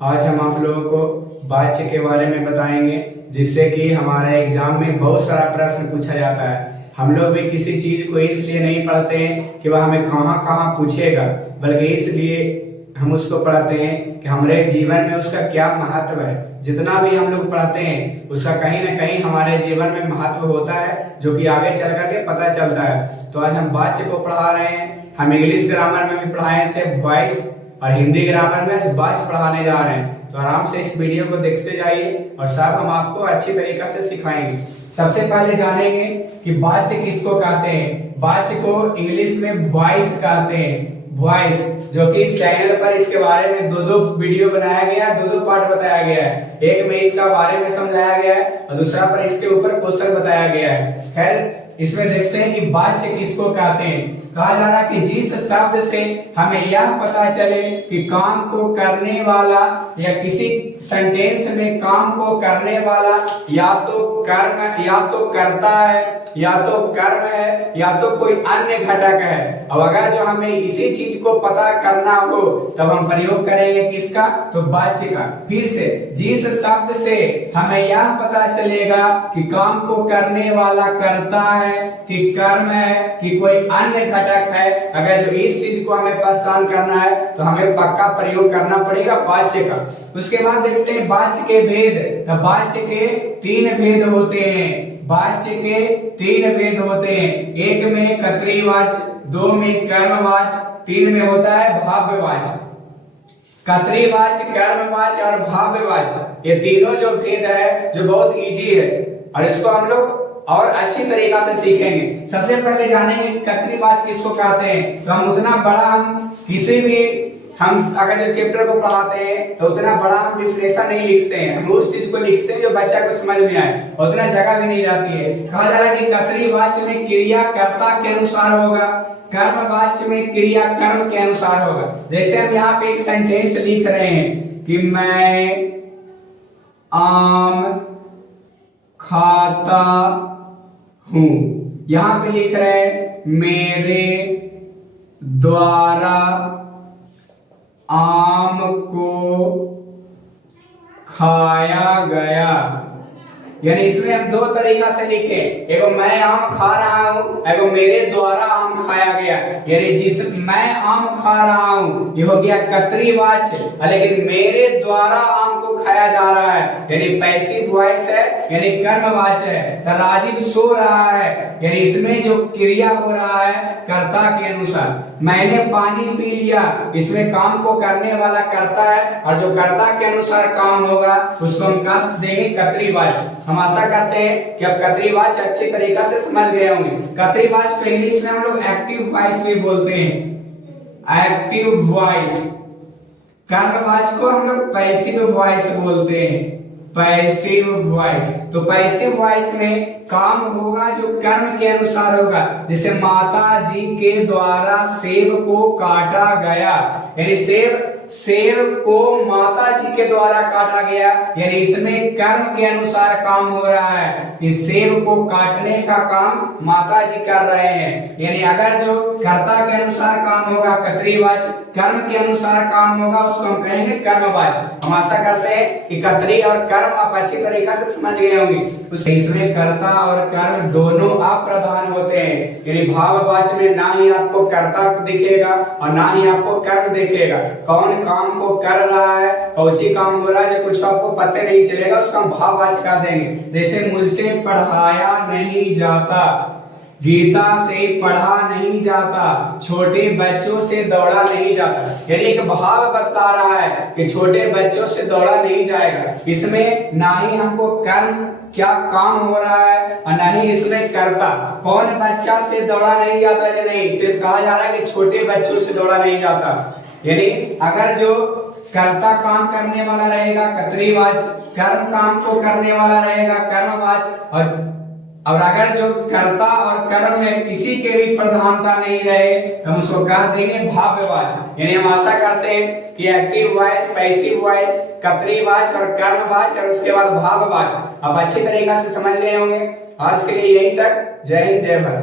आज हम आप लोगों को वाच्य के बारे में बताएंगे, जिससे कि हमारे एग्जाम में बहुत सारा प्रश्न पूछा जाता है। हम लोग भी किसी चीज को इसलिए नहीं पढ़ते हैं कि वह हमें कहाँ कहाँ पूछेगा, बल्कि इसलिए हम उसको पढ़ते हैं कि हमारे जीवन में उसका क्या महत्व है। जितना भी हम लोग पढ़ते हैं उसका कहीं ना कहीं हमारे जीवन में महत्व होता है, जो कि आगे चल करके पता चलता है। तो आज हम वाच्य को पढ़ा रहे हैं। हम इंग्लिश ग्रामर में भी पढ़ाए थे वॉइस, और हिंदी ग्रामर में आज वाच्य पढ़ाने जा रहे हैं। तो आराम से इस वीडियो को देखते जाइए और सब हम आपको अच्छी तरीके से सिखाएंगे। सबसे पहले जानेंगे कि वाच्य किसको कहते हैं। वाच्य को इंग्लिश में वॉइस कहते हैं, वॉइस, जो कि इस चैनल पर इसके बारे में दो वीडियो बनाया गया है, दो पार्ट बताया गया है। एक में इसका बारे में समझाया गया है और दूसरा पर इसके ऊपर क्वेश्चन बताया गया है। खैर, इसमें देखते हैं कि वाच्य किसको कहते हैं। कहा जा रहा है कि जिस शब्द से हमें यह पता चले कि काम को करने वाला या किसी सेंटेंस में काम को करने वाला या तो कर्म या तो करता है, या तो कर्म है, या तो कोई अन्य घटक है। और अगर जो हमें इसी चीज को पता करना हो तब हम प्रयोग करेंगे किसका, तो वाच्य का। फिर से, जिस शब्द से हमें यह पता चलेगा कि काम को करने वाला करता है, कि कर्म है, कि कोई अन्य घटक है, अगर जो इस चीज को हमें पहचान करना है तो हमें पक्का प्रयोग करना पड़ेगा वाच्य का। उसके बाद देखते हैं वाच्य के भेद। तो वाच्य के तीन भेद होते हैं। वाच्य के तीन भेद होते हैं। एक में कर्तृवाच्य, दो में कर्मवाच्य, तीन में होता है भाव्यवाच्य। कर्तृवाच्य, कर्मवाच्य और भाव्यवाच्य, ये तीनों जो भेद है जो बहुत इजी है, और इसको हम लोग और अच्छी तरीका से सीखेंगे। सबसे पहले जानेंगे कर्तृवाच्य किसको कहते हैं। तो हम उतना बड़ा किसी भी हम अगर जो चैप्टर को पढ़ाते हैं तो उतना बड़ा हम डिफिनेशन नहीं लिखते हैं। हम उस चीज को लिखते हैं जो बच्चा को समझ में आए, उतना जगह भी नहीं रहती है। कहा जा रहा है कि कर्तृवाच्य में क्रिया कर्ता के अनुसार होगा, कर्मवाच्य में क्रिया कर्म के अनुसार होगा। जैसे हम यहाँ पे एक सेंटेंस लिख रहे हैं कि मैं आम खाता हूं, यहां पे लिख रहे हैं मेरे द्वारा आम को खाया गया। यानी इसमें हम दो तरीका से लिखे, एगो मैं आम खा रहा हूं, एगो मेरे द्वारा आम खाया गया। यानी जिस मैं आम खा रहा हूं ये हो गया कर्तृवाच्य, लेकिन मेरे द्वारा आम को खाया जा रहा है यानी पैसिव वॉइस है, यानी कर्मवाच्य है। तो राजीव सो रहा है, यानी इसमें जो क्रिया हो रहा है कर्ता के अनुसार। मैंने पानी पी लिया, इसमें काम को करने वाला करता है, और जो कर्ता के अनुसार काम होगा उसको हम कह देंगे कर्तृवाच्य। हम आशा करते हैं कि अब कर्तृवाच्य अच्छी तरीके से समझ गए होंगे। कर्तृवाच्य को इंग्लिश में हम लोग एक्टिव वॉइस भी बोलते हैं, एक्टिव वॉइस। कर्मवाच्य को हम लोग पैसिव वॉइस बोलते हैं, पैसिव वॉइस। तो पैसिव वॉइस में काम होगा जो कर्म के अनुसार होगा। जैसे माता जी के द्वारा सेब को काटा गया, यानी सेब को माता जी के द्वारा काटा गया, यानी इसमें कर्म के अनुसार काम हो रहा है। इस सेब को काटने का काम माता जी कर रहे हैं। यानी अगर जो कर्ता के अनुसार काम होगा कर्तृवाच्य, कर्म के अनुसार काम होगा उसको हम कहेंगे कर्मवाच्य। हम आशा करते हैं कि कर्तृ और कर्म आप अच्छी तरीके से समझ गए होंगे। इसमें कर्ता और कर्म दोनों अप्रधान होते हैं, यानी भाववाच्य में ना ही आपको कर्ता दिखेगा और ना ही आपको कर्म दिखेगा। कौन काम को कर रहा है, कौची काम हो रहा है, जो कुछ आपको पता नहीं चलेगा उसका हम भाववाच्य कह देंगे। जैसे मुझसे पढ़ाया नहीं जाता, गीता से पढ़ा नहीं जाता, छोटे बच्चों से दौड़ा नहीं जाता। यानी एक भाव बता रहा है कि छोटे बच्चों से दौड़ा नहीं जाएगा। इसमें ना ही हमको कर्म क्या काम हो रहा है और ना ही इसमें कर्ता। कौन बच्चा से दौड़ा नहीं जाता है, नहीं, सिर्फ कहा जा रहा है कि छोटे बच्चों से दौड़ा नहीं जाता। यानी अगर जो कर्ता काम करने वाला रहेगा कर्तृवाच्य, कर्म काम को करने वाला रहेगा कर्मवाच्य, और अगर जो कर्ता और कर्म में किसी के भी प्रधानता नहीं रहे तो हम उसको कह देंगे भाव्यवाच्य। यानी हम आशा करते हैं कि एक्टिव वॉइस, पैसिव वॉइस, कर्तृवाच्य और कर्मवाच्य और उसके बाद भाववाच्य आप अच्छी तरीके से समझ गए होंगे। आज के लिए यहीं तक। जय हिंद, जय भारत।